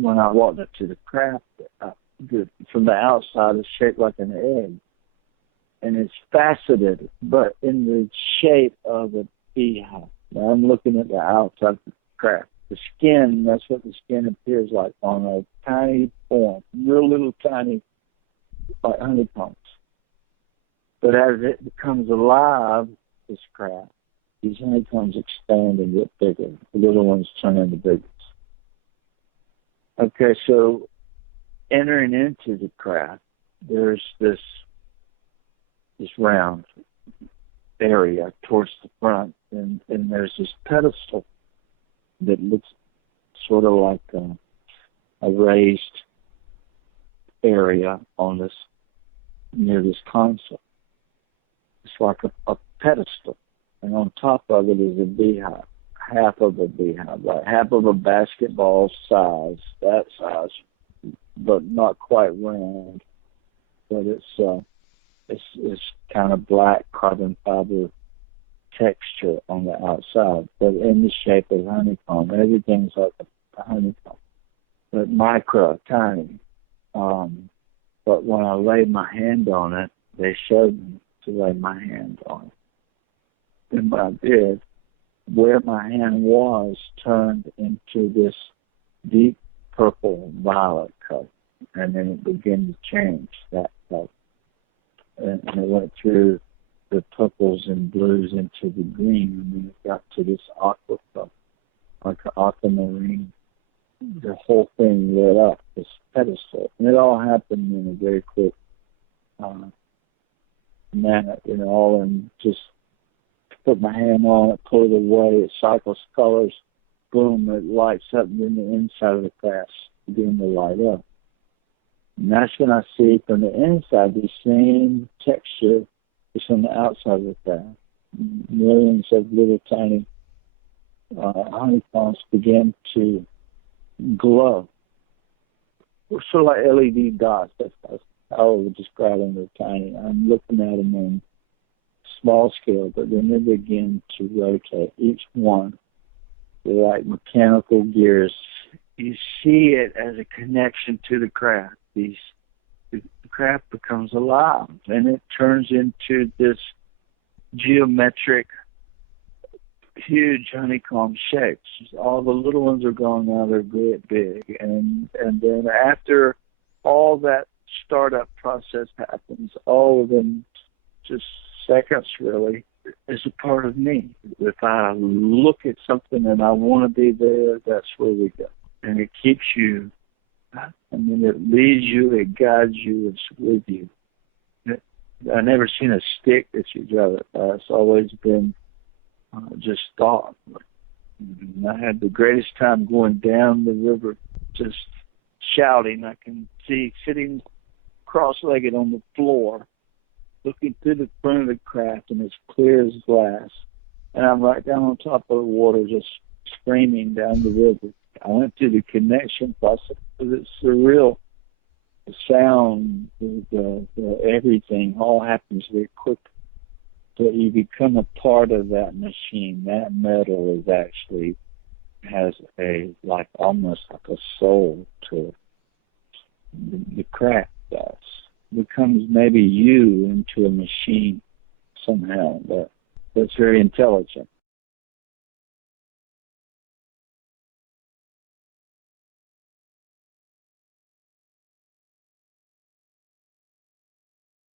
when I walked up to the craft, from the outside, it's shaped like an egg. And it's faceted, but in the shape of a beehive. Now I'm looking at the outside of the craft. The skin, that's what the skin appears like, on a tiny form, real little tiny, like honeycombs. But as it becomes alive, this craft, these honeycombs expand and get bigger. The little ones turn into big ones. Okay, so entering into the craft, there's this round area towards the front, and there's this pedestal that looks sort of like a raised area on this, near this console. It's like a pedestal, and on top of it is a beehive, half of a beehive, like half of a basketball size, that size, but not quite round. But it's kind of black carbon fiber texture on the outside, but in the shape of honeycomb. Everything's like a honeycomb, but micro, tiny. But when I laid my hand on it, they showed me to lay my hand on it. And when I did, where my hand was turned into this deep purple violet color, and then it began to change that color. And it went through the purples and blues into the green, and then it got to this aqua color, like an aquamarine. The whole thing lit up, this pedestal. And it all happened in a very quick manner, all in just put my hand on it, pull it away, it cycles colors, boom, it lights up, and then the inside of the glass began to light up. And that's when I see from the inside the same texture as on the outside of the glass. Millions of little tiny honeycombs begin to glow. Sort of like LED dots. That's how I would describe them. They're tiny. I'm looking at them on small scale, but then they begin to rotate. Each one, they're like mechanical gears. You see it as a connection to the craft. The craft becomes alive, and it turns into this geometric, huge honeycomb shapes. All the little ones are gone now; they're great big, and then after all that startup process happens, all of them, just seconds really, is a part of me. If I look at something and I want to be there, that's where we go, and it keeps you. I mean, it leads you, it guides you, it's with you. I've never seen a stick that you drive it by. It's always been just thought. And I had the greatest time going down the river, just shouting. I can see sitting cross-legged on the floor, looking through the front of the craft, and it's clear as glass. And I'm right down on top of the water, just screaming down the river. I went through the connection process because it's surreal. The sound, the everything all happens very quick. But you become a part of that machine. That metal is actually has almost like a soul to it. The craft does. Becomes maybe you into a machine somehow, but it's very intelligent.